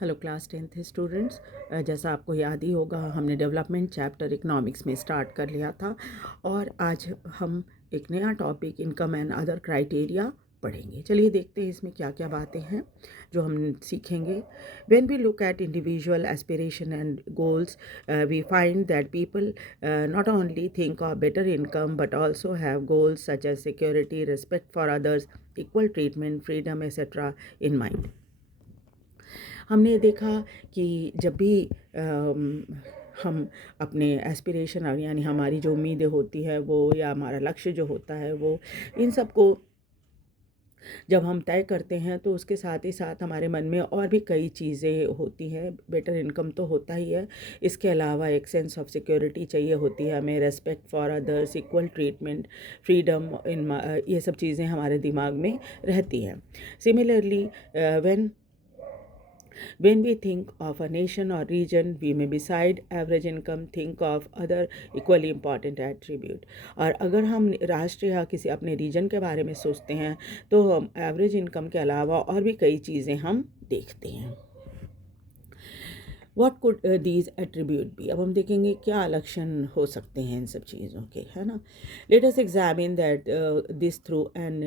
Hello class 10th students. जैसा आपको याद ही होगा, हमने डेवलपमेंट चैप्टर इकोनॉमिक्स में स्टार्ट कर लिया था और आज हम एक नया topic income and other criteria पढ़ेंगे। चलिए देखते हैं इसमें क्या क्या बातें हैं जो हम सीखेंगे। When we look at individual aspiration and goals, we find that people not only think of better income but also have goals such as security, respect for others, equal treatment, freedom etcetera in mind. हमने देखा कि जब भी हम अपने aspiration यानी हमारी जो उम्मीदें होती है वो, या हमारा लक्ष्य जो होता है वो, इन सब को जब हम तय करते हैं तो उसके साथ ही साथ हमारे मन में और भी कई चीज़ें होती हैं। बेटर इनकम तो होता ही है, इसके अलावा एक सेंस ऑफ सिक्योरिटी चाहिए होती है हमें, respect for others, equal treatment, freedom इन, ये सब चीज़ें हमारे दिमाग में रहती हैं। Similarly when we think of a nation or region, we may beside average income think of other equally important attribute. और अगर हम राष्ट्र या किसी अपने रीजन के बारे में सोचते हैं तो हम एवरेज इनकम के अलावा और भी कई चीज़ें हम देखते हैं। What could these attribute be, अब हम देखेंगे क्या लक्षण हो सकते हैं इन सब चीज़ों के, है ना। Let us examine that this through an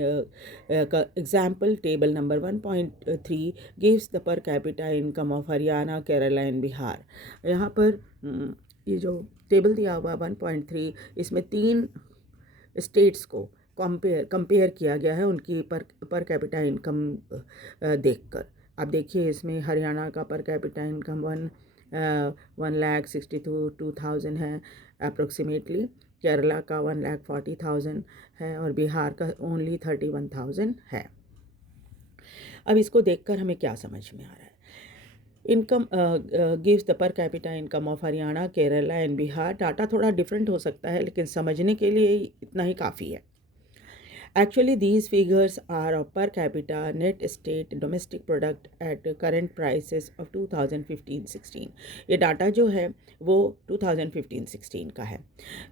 example. Table number 1.3 gives the पर capita income of Haryana, Kerala and Bihar. यहाँ पर ये जो टेबल दिया हुआ 1.3, इसमें 3 स्टेट्स को कंपेयर किया गया है उनकी पर कैपिटा इनकम देखकर। आप देखिए इसमें हरियाणा का पर कैपिटा इनकम 1,62,000 है अप्रोक्सीमेटली, केरला का 1,40,000 है और बिहार का ओनली 31,000 है। अब इसको देखकर हमें क्या समझ में आ रहा है। इनकम गिव्स द पर capita income of Haryana, Kerala and Bihar. Data थोड़ा डिफरेंट हो सकता है लेकिन समझने के लिए इतना ही काफ़ी है। Actually, these figures are of per capita net state domestic product at current prices of 2015-16. ये डाटा जो है वो 2015-16 का है।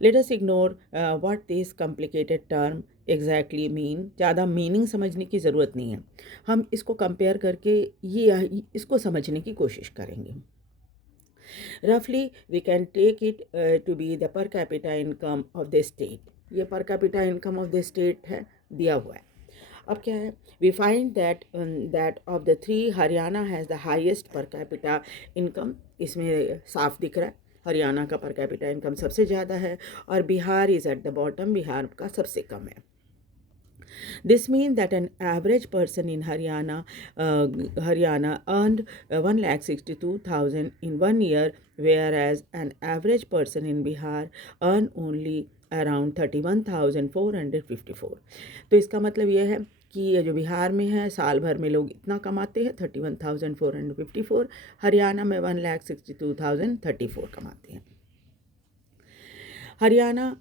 Let us ignore what this complicated term exactly mean. ज़्यादा मीनिंग समझने की ज़रूरत नहीं है, हम इसको कंपेयर करके इसको समझने की कोशिश करेंगे। Roughly, we can take it to be the per capita income of the state. ये per capita income of the state है, दिया हुआ है। अब क्या है, we find that of the 3 Haryana has the highest per capita income. इसमें साफ दिख रहा है हरियाणा का पर कैपिटा इनकम सबसे ज़्यादा है और Bihar is at the bottom, Bihar का सबसे कम है। This means that an average person in Haryana earned 1,62,000 in 1 year, whereas an average person in Bihar earned only around 31,454। तो इसका मतलब ये है कि ये जो बिहार में है साल भर में लोग इतना कमाते हैं 31,454, हरियाणा में 1,62,034 कमाते हैं। Haryana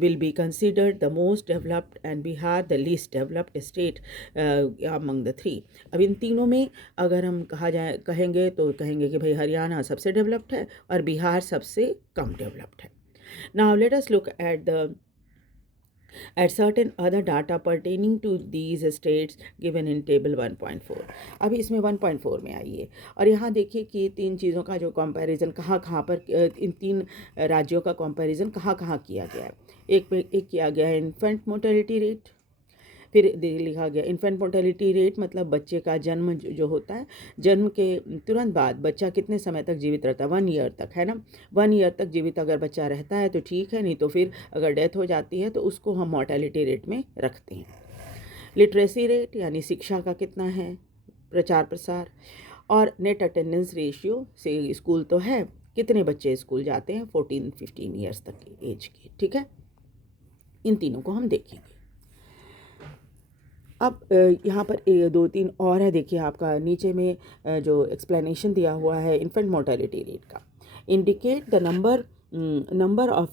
will be considered the most developed and Bihar the least developed state among the 3. अब इन तीनों में अगर हम कहेंगे तो कहेंगे कि भाई हरियाणा सबसे डेवलप्ड है और बिहार सबसे कम डेवलप्ड है। Now let us look at certain other data pertaining to these states given in table 1.4. अभी इसमें 1.4 में आइए और यहाँ देखिए कि 3 चीज़ों का जो कंपैरिजन कहाँ पर, इन 3 राज्यों का कंपैरिजन कहाँ किया गया है। एक किया गया है इन्फेंट मोर्टेलिटी रेट, फिर लिखा गया इन्फेंट मोर्टेलिटी रेट मतलब बच्चे का जन्म जो होता है, जन्म के तुरंत बाद बच्चा कितने समय तक जीवित रहता है, 1 ईयर तक, है ना। 1 ईयर तक जीवित अगर बच्चा रहता है तो ठीक है, नहीं तो फिर अगर डेथ हो जाती है तो उसको हम मोर्टेलिटी रेट में रखते हैं। लिटरेसी रेट यानी शिक्षा का कितना है प्रचार प्रसार, और नेट अटेंडेंस रेशियो से स्कूल तो है, कितने बच्चे स्कूल जाते हैं 14-15 ईयर्स तक की एज के, ठीक है। इन तीनों को हम देखेंगे। अब यहाँ पर 2-3 और है, देखिए आपका नीचे में जो एक्सप्लेनेशन दिया हुआ है इन्फेंट मोर्टेलिटी रेट का। Indicate the number of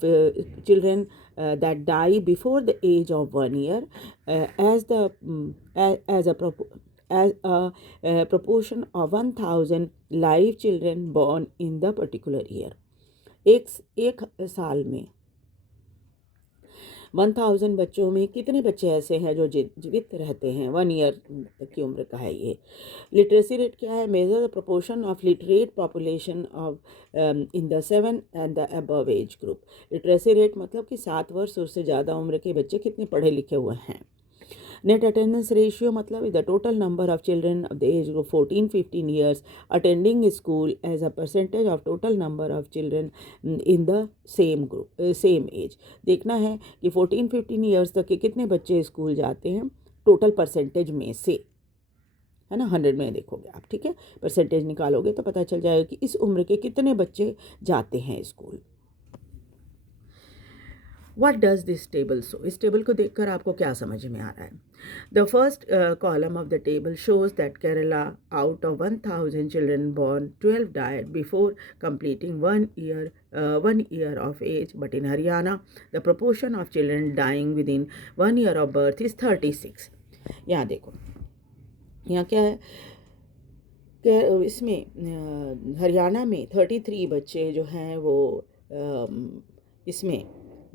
children that die before the age of 1 year as a proportion of 1,000 live children born in the particular year. एक साल में 1000 बच्चों में कितने बच्चे ऐसे हैं जो जीवित रहते हैं, 1 ईयर तक की उम्र का है ये। लिटरेसी रेट क्या है? Measure the proportion of literate population of in the 7 and the above age group. Literacy rate मतलब कि 7 वर्ष उससे ज़्यादा उम्र के बच्चे कितने पढ़े लिखे हुए हैं। नेट अटेंडेंस रेशियो मतलब the total number of children of the age group 14-15 years attending school as a percentage of total number of children in the same group same age. देखना है कि 14-15 ईयर्स तक के कितने बच्चे स्कूल जाते हैं टोटल परसेंटेज में से, है ना, 100 में देखोगे आप, ठीक है, परसेंटेज निकालोगे तो पता चल जाएगा कि इस उम्र के कितने बच्चे जाते हैं school. What does this table show? इस टेबल को देखकर आपको क्या समझ में आ रहा है? The first column of the table shows that Kerala, out of 1000 children born, 12 died before completing 1 year of age. But in Haryana, the proportion of children dying within 1 year of birth is 36. यहाँ देखो, यहाँ क्या है कि इसमें हरियाणा में 33 बच्चे जो हैं वो इसमें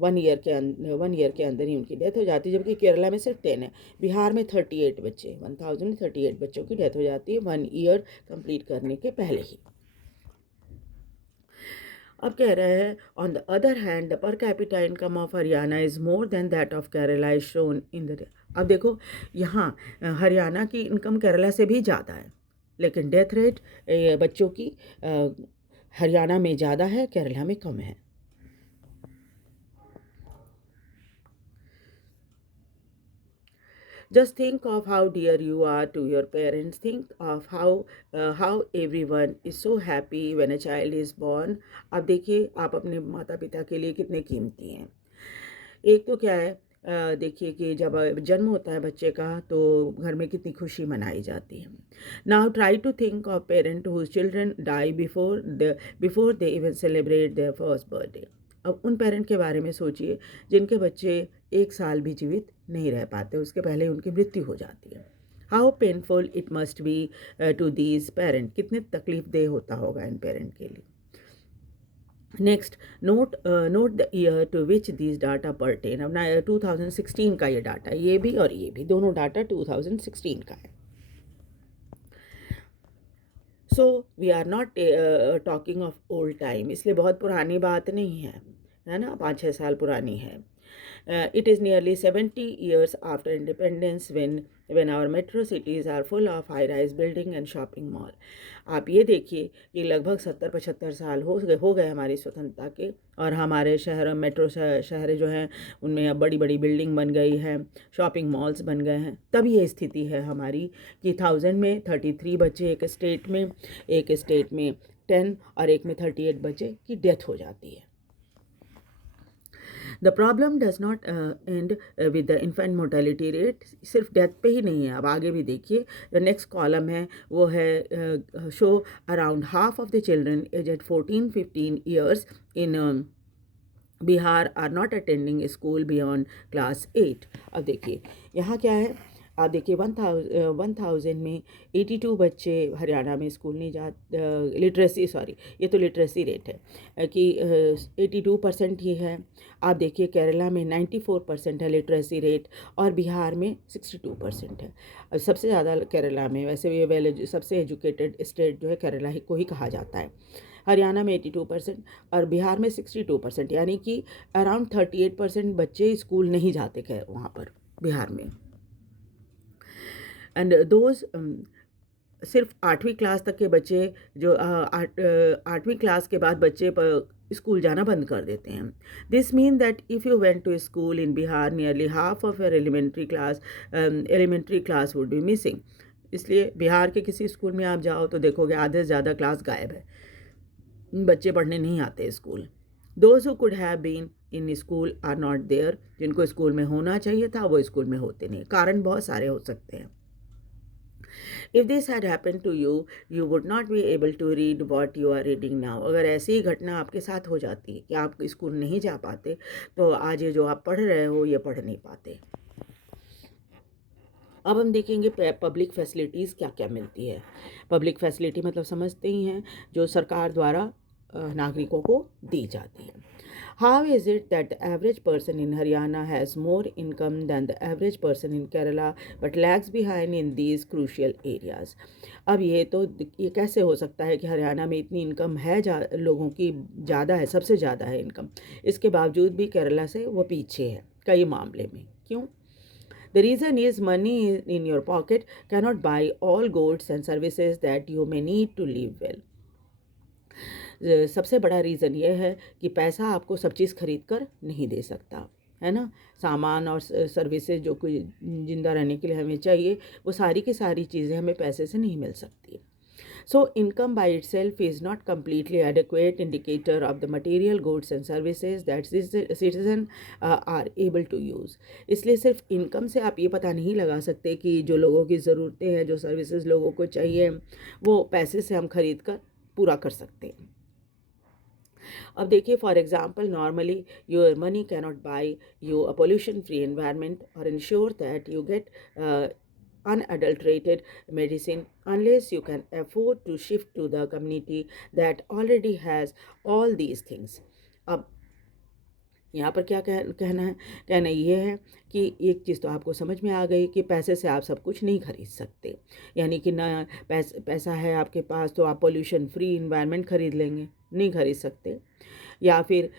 1 ईयर के अंदर ही उनकी डेथ हो जाती है, जबकि केरला में सिर्फ 10 है। बिहार में 38 बच्चे, 1038 बच्चों की डेथ हो जाती है 1 ईयर कंप्लीट करने के पहले ही। अब कह रहे हैं on the other hand the पर capita income of Haryana is more than that of Kerala is shown in the. अब देखो यहाँ हरियाणा की इनकम केरला से भी ज़्यादा है, लेकिन डेथ रेट बच्चों की हरियाणा में ज़्यादा है, केरला में कम है। Just think of how dear you are to your parents. Think of how everyone is so happy when a child is born. अब देखिए आप अपने माता पिता के लिए कितने कीमती हैं। एक तो क्या है, देखिए कि जब जन्म होता है बच्चे का तो घर में कितनी खुशी मनाई जाती है। Now try to think of parent whose children die before they even celebrate their first birthday. अब उन पेरेंट के बारे में सोचिए जिनके बच्चे 1 साल भी जीवित नहीं रह पाते, उसके पहले उनकी मृत्यु हो जाती है। How painful it must be to these parent. कितने तकलीफ देह होता होगा इन पेरेंट के लिए। Next, note the year to which these data pertain. अब 2016 का ये डाटा, ये भी और ये भी दोनों डाटा 2016 का है। So we are not talking of old time, इसलिए बहुत पुरानी बात नहीं है ना, 5-6 साल पुरानी है। It is nearly 70 years after independence when our metro cities are full of high-rise building and shopping mall. आप ये देखिए कि लगभग 70-75 साल हो गए हमारी स्वतंत्रता के, और हमारे शहर मेट्रो शहर जो हैं उनमें अब बड़ी बड़ी बिल्डिंग बन गई है, शॉपिंग मॉल्स बन गए हैं। तब ये स्थिति है हमारी कि 1000 में 33 बच्चे एक स्टेट में 10 और एक में 38 बच्चे की डेथ हो जाती है। The problem does not and with the infant mortality rate. सिर्फ डेथ पे ही नहीं है, अब आगे भी देखिए। द नेक्स्ट कॉलम है वो है show around half of the children aged 14-15 years in Bihar are not attending school beyond class 8। अब देखिए यहाँ क्या है, आप देखिए 1000 में 82 बच्चे हरियाणा में स्कूल नहीं ये तो लिटरेसी रेट है कि 82% ही है। आप देखिए केरला में 94% है लिटरेसी रेट, और बिहार में 62% है। अब सबसे ज़्यादा केरला में, वैसे ये सबसे एजुकेटेड स्टेट जो है केरला को ही कहा जाता है। हरियाणा में 82% और बिहार में 62%, यानी कि अराउंड 38% बच्चे स्कूल नहीं जाते वहाँ पर बिहार में। एंड दोज सिर्फ 8वीं क्लास तक के बच्चे जो 8वीं क्लास के बाद बच्चे स्कूल जाना बंद कर देते हैं। This mean that if you went to school in Bihar nearly half of your elementary class would be missing. इसलिए बिहार के किसी स्कूल में आप जाओ तो देखोगे आधे से ज़्यादा क्लास गायब है, बच्चे पढ़ने नहीं आते school. Those who could have been in school are not there. जिनको स्कूल में होना चाहिए था वो स्कूल में होते नहीं। कारण बहुत सारे हो सकते हैं। If this had happened to you, you would not be able to read what you are reading now. अगर ऐसी ही घटना आपके साथ हो जाती है कि आप स्कूल नहीं जा पाते, तो आज ये जो आप पढ़ रहे हो ये पढ़ नहीं पाते। अब हम देखेंगे पब्लिक फैसिलिटीज़ क्या क्या मिलती है। पब्लिक फैसिलिटी मतलब समझते ही हैं, जो सरकार द्वारा नागरिकों को दी जाती है। How is it that the average person in Haryana has more income than the average person in Kerala but lags behind in these crucial areas? अब ये कैसे हो सकता है कि हरियाणा में इतनी इनकम है, लोगों की ज़्यादा है, सबसे ज़्यादा है इनकम, इसके बावजूद भी केरला से वो पीछे है कई मामले में? क्यों? The reason is money in your pocket cannot buy all goods and services that you may need to live well. सबसे बड़ा रीज़न ये है कि पैसा आपको सब चीज़ खरीद कर नहीं दे सकता, है ना। सामान और सर्विसेज जो कोई ज़िंदा रहने के लिए हमें चाहिए, वो सारी की सारी चीज़ें हमें पैसे से नहीं मिल सकती। So income by itself is not completely adequate indicator of the material goods and services that citizen are able to use. इसलिए सिर्फ इनकम से आप ये पता नहीं लगा सकते कि जो लोगों की ज़रूरतें हैं, जो सर्विसेज लोगों को चाहिए, वो पैसे से हम खरीद कर पूरा कर सकते हैं। अब देखिए, for example, normally your money cannot buy you a pollution free environment और ensure that you get unadulterated medicine unless you can afford to shift to the community that already has all these things. अब यहाँ पर क्या कहना ये है कि एक चीज़ तो आपको समझ में आ गई कि पैसे से आप सब कुछ नहीं खरीद सकते, यानी कि ना पैसा है आपके पास तो आप पोल्यूशन फ्री इन्वायरमेंट खरीद लेंगे, नहीं खरीद सकते। या फिर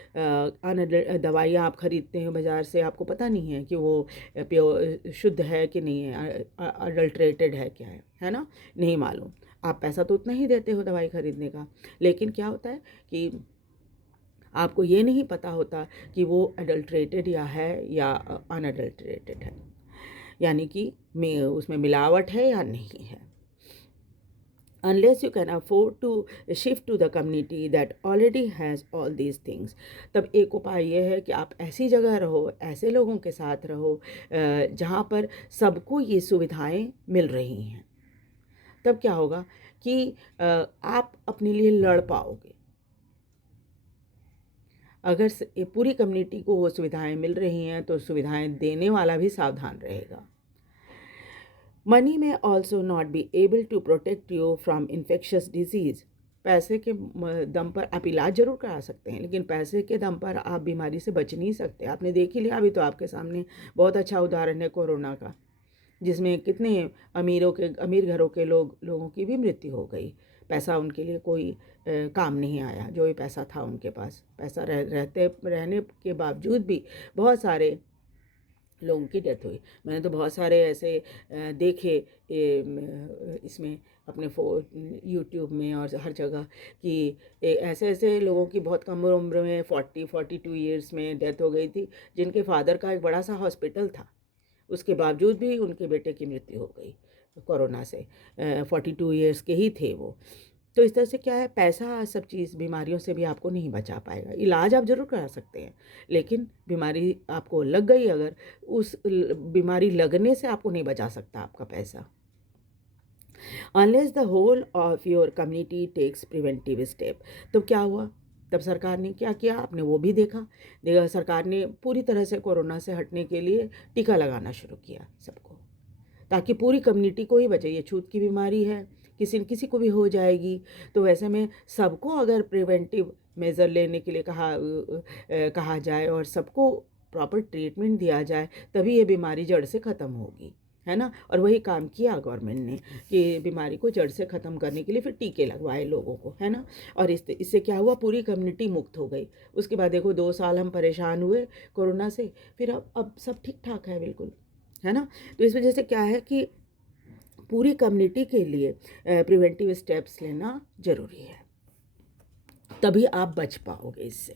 दवाइयाँ आप खरीदते हैं बाज़ार से, आपको पता नहीं है कि वो प्योर शुद्ध है कि नहीं है, अडल्ट्रेटेड है क्या है ना, नहीं मालूम। आप पैसा तो उतना ही देते हो दवाई खरीदने का, लेकिन क्या होता है कि आपको ये नहीं पता होता कि वो अडल्ट्रेटेड या अनअडल्ट्रेटेड है, यानी कि उसमें मिलावट है या नहीं है। Unless you can afford to shift to the community that already has all these things, तब एक उपाय ये है कि आप ऐसी जगह रहो, ऐसे लोगों के साथ रहो जहाँ पर सबको ये सुविधाएं मिल रही हैं। तब क्या होगा कि आप अपने लिए लड़ पाओगे। अगर पूरी कम्युनिटी को वो सुविधाएं मिल रही हैं तो सुविधाएं देने वाला भी सावधान रहेगा। Money may also not be able to protect you from infectious disease. पैसे के दम पर आप इलाज जरूर करा सकते हैं, लेकिन पैसे के दम पर आप बीमारी से बच नहीं सकते। आपने देख ही लिया, अभी तो आपके सामने बहुत अच्छा उदाहरण है कोरोना का, जिसमें कितने अमीर घरों के लोगों की भी मृत्यु हो गई। पैसा उनके लिए कोई काम नहीं आया, जो भी पैसा था उनके पास, पैसा रहने के बावजूद भी बहुत सारे लोगों की डेथ हुई। मैंने तो बहुत सारे ऐसे देखे इसमें अपने यूट्यूब में और हर जगह कि ऐसे लोगों की बहुत कम उम्र में 42 ईयर्स में डेथ हो गई थी, जिनके फादर का एक बड़ा सा हॉस्पिटल था, उसके बावजूद भी उनके बेटे की मृत्यु हो गई कोरोना से। 42 ईयर्स के ही थे वो। तो इस तरह से क्या है, पैसा सब चीज़ बीमारियों से भी आपको नहीं बचा पाएगा। इलाज आप ज़रूर करा सकते हैं, लेकिन बीमारी आपको लग गई अगर, उस बीमारी लगने से आपको नहीं बचा सकता आपका पैसा। Unless the whole of your community takes preventive step. तो क्या हुआ, तब सरकार ने क्या किया, आपने वो भी देखा। सरकार ने पूरी तरह से कोरोना से हटने के लिए टीका लगाना शुरू किया सबको, ताकि पूरी कम्युनिटी को ही बचे। ये छूत की बीमारी है, किसी को भी हो जाएगी, तो वैसे में सबको अगर प्रिवेंटिव मेज़र लेने के लिए कहा जाए और सबको प्रॉपर ट्रीटमेंट दिया जाए, तभी ये बीमारी जड़ से ख़त्म होगी, है ना। और वही काम किया गवर्नमेंट ने कि बीमारी को जड़ से ख़त्म करने के लिए फिर टीके लगवाए लोगों को, है ना। और इससे क्या हुआ, पूरी कम्युनिटी मुक्त हो गई। उसके बाद देखो 2 साल हम परेशान हुए कोरोना से, फिर अब सब ठीक ठाक है बिल्कुल, है ना। तो इस वजह से क्या है कि पूरी कम्युनिटी के लिए प्रिवेंटिव स्टेप्स लेना ज़रूरी है, तभी आप बच पाओगे इससे।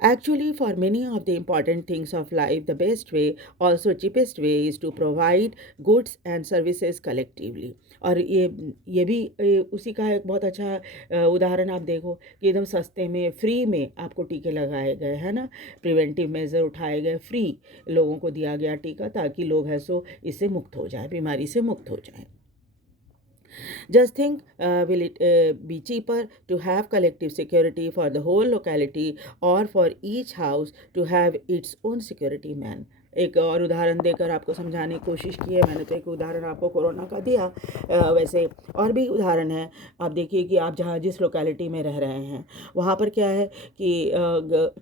Actually, for many of the important things of life, the best way, also cheapest way, is to provide goods and services collectively. और ये भी उसी का एक बहुत अच्छा उदाहरण आप देखो कि एकदम सस्ते में, फ्री में आपको टीके लगाए गए, है ना। प्रिवेंटिव मेजर उठाए गए, फ्री लोगों को दिया गया टीका, ताकि लोग है सो इससे मुक्त हो जाए, बीमारी से मुक्त हो जाए। Just think, will it be cheaper to have collective security for the whole locality or for each house to have its own security man? एक और उदाहरण देकर आपको समझाने की कोशिश की है। मैंने तो एक उदाहरण आपको कोरोना का दिया, वैसे और भी उदाहरण है। आप देखिए कि आप जहाँ जिस लोकेलिटी में रह रहे हैं वहाँ पर क्या है कि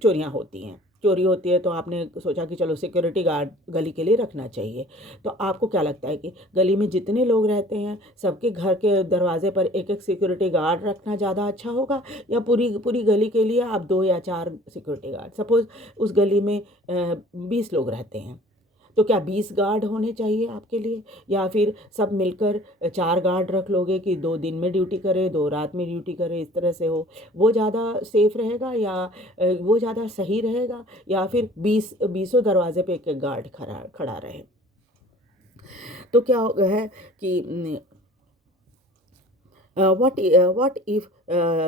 चोरियाँ होती हैं, चोरी होती है, तो आपने सोचा कि चलो सिक्योरिटी गार्ड गली के लिए रखना चाहिए। तो आपको क्या लगता है कि गली में जितने लोग रहते हैं सबके घर के दरवाजे पर एक एक सिक्योरिटी गार्ड रखना ज़्यादा अच्छा होगा, या पूरी पूरी गली के लिए आप 2 या 4 सिक्योरिटी गार्ड? सपोज़ उस गली में 20 लोग रहते हैं, तो क्या 20 गार्ड होने चाहिए आपके लिए, या फिर सब मिलकर 4 गार्ड रख लोगे कि 2 दिन में ड्यूटी करे, 2 रात में ड्यूटी करे, इस तरह से हो? वो ज़्यादा सेफ रहेगा, या वो ज़्यादा सही रहेगा, या फिर 20 दरवाजे पे एक एक गार्ड खड़ा खड़ा रहे? तो क्या है कि what if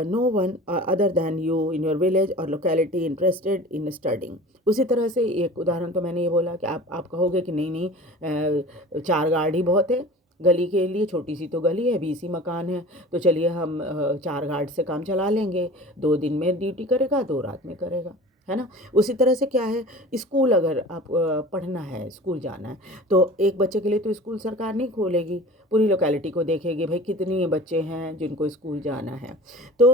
no one other than you in your village or locality interested in studying? उसी तरह से एक उदाहरण तो मैंने ये बोला कि आप कहोगे कि नहीं नहीं, 4 गार्ड ही बहुत है गली के लिए, छोटी सी तो गली है, 20 ही मकान है, तो चलिए हम 4 गार्ड से काम चला लेंगे, 2 दिन में ड्यूटी करेगा, 2 रात में करेगा, है ना? उसी तरह से क्या है, स्कूल अगर आप पढ़ना है, स्कूल जाना है, तो एक बच्चे के लिए तो स्कूल सरकार नहीं खोलेगी, पूरी लोकेलिटी को देखेगी भाई कितने बच्चे हैं जिनको स्कूल जाना है। तो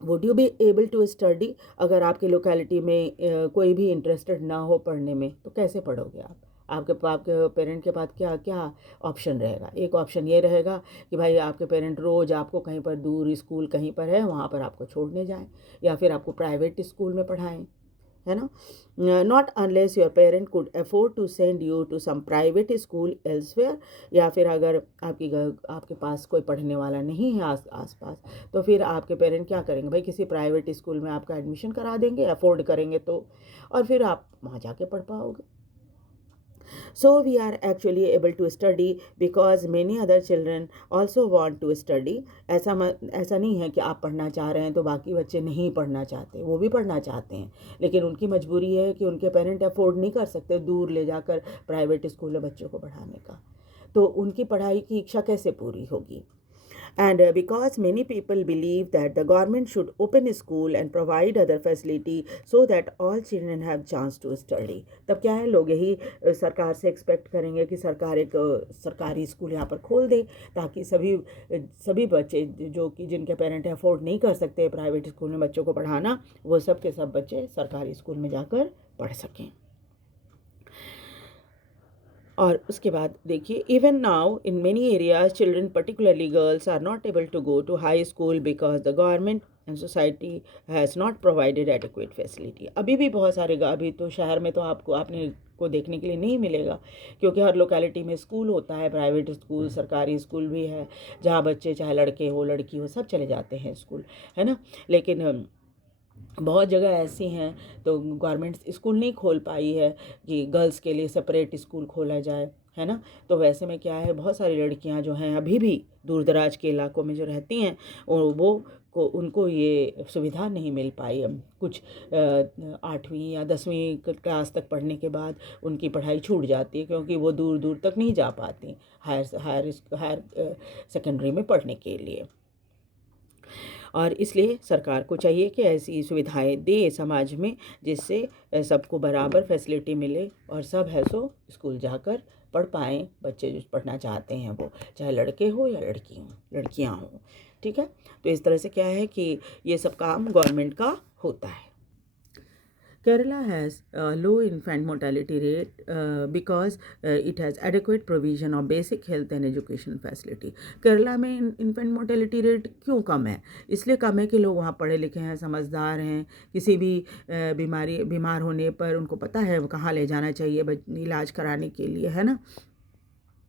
would you be able to study? अगर आपके लोकेलिटी में कोई भी इंटरेस्टेड ना हो पढ़ने में, तो कैसे पढ़ोगे आप? आपके पेरेंट के पास क्या क्या ऑप्शन रहेगा? एक ऑप्शन ये रहेगा कि भाई आपके पेरेंट रोज़ आपको कहीं पर दूर स्कूल कहीं पर है वहाँ पर आपको छोड़ने जाएं, या फिर आपको प्राइवेट स्कूल में पढ़ाएं, है ना? Not unless your parent could afford to send you to some private school elsewhere, या फिर अगर आपके पास कोई पढ़ने वाला नहीं है आस पास, तो फिर आपके पेरेंट क्या करेंगे भाई, किसी प्राइवेट स्कूल में आपका एडमिशन करा देंगे, अफोर्ड करेंगे तो, और फिर आप वहाँ जाके पढ़ पाओगे। So we are actually able to study because many other children also want to study. ऐसा नहीं है कि आप पढ़ना चाह रहे हैं तो बाकी बच्चे नहीं पढ़ना चाहते, वो भी पढ़ना चाहते हैं, लेकिन उनकी मजबूरी है कि उनके पेरेंट अफोर्ड नहीं कर सकते दूर ले जाकर प्राइवेट स्कूल में बच्चों को पढ़ाने का, तो उनकी पढ़ाई की इच्छा कैसे पूरी होगी? And because many people believe that the government should open a school and provide other facility so that all children have chance to study, तब क्या है, लोग यही सरकार से एक्सपेक्ट करेंगे कि सरकार एक सरकारी स्कूल यहाँ पर खोल दे, ताकि सभी बच्चे जो कि जिनके पेरेंट अफोर्ड नहीं कर सकते प्राइवेट स्कूल में बच्चों को पढ़ाना, वो सब के सब बच्चे सरकारी स्कूल में जाकर पढ़ सकें। और उसके बाद देखिए, even now in many areas children particularly girls are not able to go to high school because the government and society has not provided adequate facility. अभी भी बहुत सारे अभी तो शहर में तो आपने को देखने के लिए नहीं मिलेगा, क्योंकि हर लोकेलिटी में स्कूल होता है, प्राइवेट स्कूल सरकारी स्कूल भी है, जहाँ बच्चे चाहे लड़के हो लड़की हो सब चले जाते हैं स्कूल, है ना? लेकिन बहुत जगह ऐसी हैं तो गवर्नमेंट स्कूल नहीं खोल पाई है कि गर्ल्स के लिए सेपरेट स्कूल खोला जाए, है ना? तो वैसे में क्या है, बहुत सारी लड़कियां जो हैं अभी भी दूर दराज के इलाकों में जो रहती हैं उनको ये सुविधा नहीं मिल पाई। कुछ 8वीं या 10वीं क्लास तक पढ़ने के बाद उनकी पढ़ाई छूट जाती है, क्योंकि वो दूर दूर तक नहीं जा पाती हायर सेकेंडरी में पढ़ने के लिए। और इसलिए सरकार को चाहिए कि ऐसी सुविधाएं दे समाज में, जिससे सबको बराबर फैसिलिटी मिले और सब है सो स्कूल जाकर पढ़ पाएँ। बच्चे जो पढ़ना चाहते हैं वो, चाहे लड़के हो या लड़कियां हों, ठीक है? तो इस तरह से क्या है कि ये सब काम गवर्नमेंट का होता है। Kerala has a low infant mortality rate because it has adequate provision of basic health and education facility. Kerala में इन्फेंट मोर्टेलिटी रेट क्यों कम है? इसलिए कम है कि लोग वहाँ पढ़े लिखे हैं, समझदार हैं, किसी भी बीमार होने पर उनको पता है वो कहाँ ले जाना चाहिए इलाज कराने के लिए, है ना?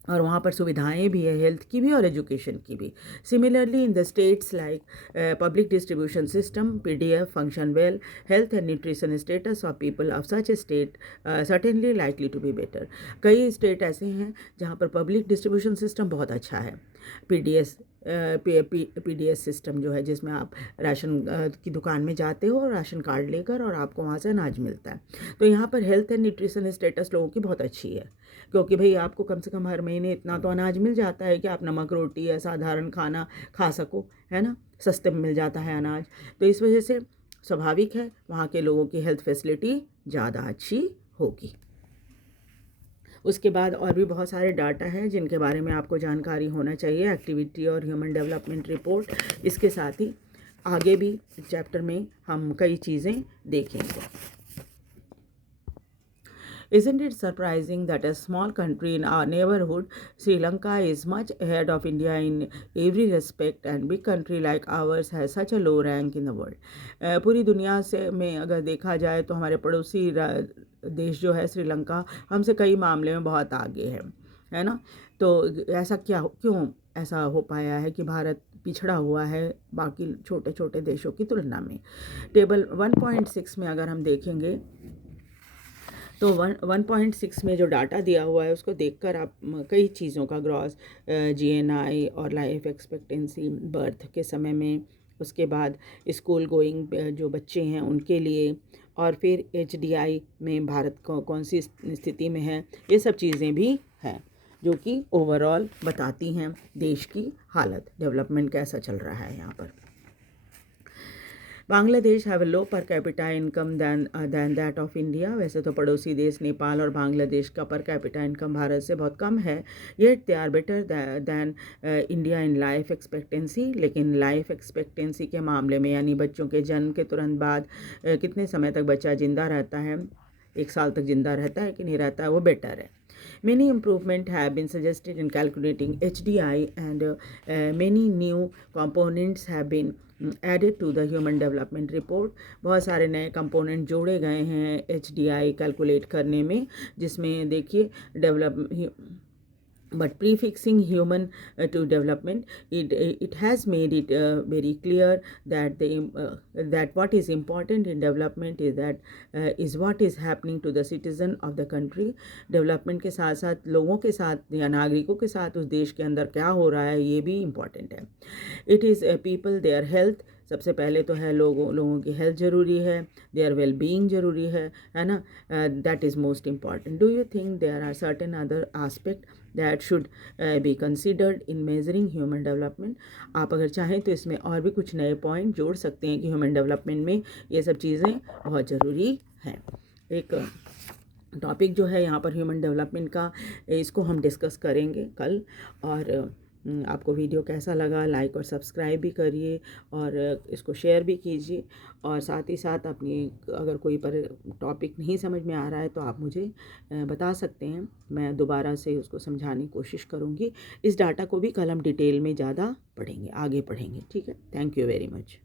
और वहाँ पर सुविधाएं भी है, हेल्थ की भी और एजुकेशन की भी। Similarly in the states like public distribution system PDF function well, health and nutrition status of people of such a state certainly likely to be better. कई स्टेट ऐसे हैं जहाँ पर पब्लिक डिस्ट्रीब्यूशन सिस्टम बहुत अच्छा है। PDS सिस्टम जो है, जिसमें आप राशन की दुकान में जाते हो और राशन कार्ड लेकर और आपको वहाँ से अनाज मिलता है। तो यहाँ पर हेल्थ एंड न्यूट्रिशन स्टेटस लोगों की बहुत अच्छी है, क्योंकि भाई आपको कम से कम हर महीने इतना तो अनाज मिल जाता है कि आप नमक रोटी या साधारण खाना खा सको, है ना? सस्ते में मिल जाता है अनाज। तो इस वजह से स्वाभाविक है वहाँ के लोगों की हेल्थ फैसिलिटी ज़्यादा अच्छी होगी। उसके बाद और भी बहुत सारे डाटा हैं जिनके बारे में आपको जानकारी होना चाहिए, एक्टिविटी और ह्यूमन डेवलपमेंट रिपोर्ट। इसके साथ ही आगे भी चैप्टर में हम कई चीज़ें देखेंगे। Isn't it surprising that a small country in our neighborhood, Sri Lanka, is much ahead of India in every respect, and big country like ours has such a low rank in the world? पूरी दुनिया से में अगर देखा जाए तो हमारे पड़ोसी देश जो है श्रीलंका हमसे कई मामले में बहुत आगे है ना। तो ऐसा क्यों ऐसा हो पाया है कि भारत पिछड़ा हुआ है बाकी छोटे छोटे देशों की तुलना में? टेबल 1.6 में अगर हम देखेंगे तो 1.6 में जो डाटा दिया हुआ है उसको देखकर आप कई चीज़ों का ग्रॉस जीएनआई और लाइफ एक्सपेक्टेंसी बर्थ के समय में, उसके बाद स्कूल गोइंग जो बच्चे हैं उनके लिए, और फिर एचडीआई में भारत को कौन सी स्थिति में है, ये सब चीज़ें भी हैं जो कि ओवरऑल बताती हैं देश की हालत, डेवलपमेंट कैसा चल रहा है यहाँ पर। Bangladesh have a low per capita income than that of India. वैसे तो पड़ोसी देश नेपाल और बांग्लादेश का पर कैपिटा इनकम भारत से बहुत कम है, yet they are better than India in life expectancy. लेकिन लाइफ एक्सपेक्टेंसी के मामले में, यानी बच्चों के जन्म के तुरंत बाद कितने समय तक बच्चा ज़िंदा रहता है, 1 साल तक ज़िंदा रहता है कि नहीं रहता है, वो बेटर है। Many improvements have been suggested in calculating HDI, and many new components have been added to the Human Development Report. बहुत सारे नए कंपोनेंट जोड़े गए हैं HDI कैलकुलेट करने में, जिसमें देखिए but prefixing human to development, it has made it very clear that that what is important in development is what is happening to the citizen of the country. development के साथ साथ लोगों के साथ या नागरिकों के साथ उस देश के अंदर क्या हो रहा है ये भी important है। it is people, their health, सबसे पहले तो है लोगों की हेल्थ ज़रूरी है, देयर वेल बीइंग ज़रूरी है ना, that is most important. Do you think there are certain other aspect that should be considered in measuring human development? आप अगर चाहें तो इसमें और भी कुछ नए पॉइंट जोड़ सकते हैं कि ह्यूमन डेवलपमेंट में ये सब चीज़ें बहुत ज़रूरी हैं। एक टॉपिक जो है यहाँ पर ह्यूमन डेवलपमेंट का, इसको हम डिस्कस करेंगे कल। और आपको वीडियो कैसा लगा, लाइक और सब्सक्राइब भी करिए और इसको शेयर भी कीजिए। और साथ ही साथ अपनी अगर कोई पर टॉपिक नहीं समझ में आ रहा है तो आप मुझे बता सकते हैं, मैं दोबारा से उसको समझाने की कोशिश करूँगी। इस डाटा को भी कल हम डिटेल में ज़्यादा पढ़ेंगे, आगे पढ़ेंगे। ठीक है, थैंक यू वेरी मच।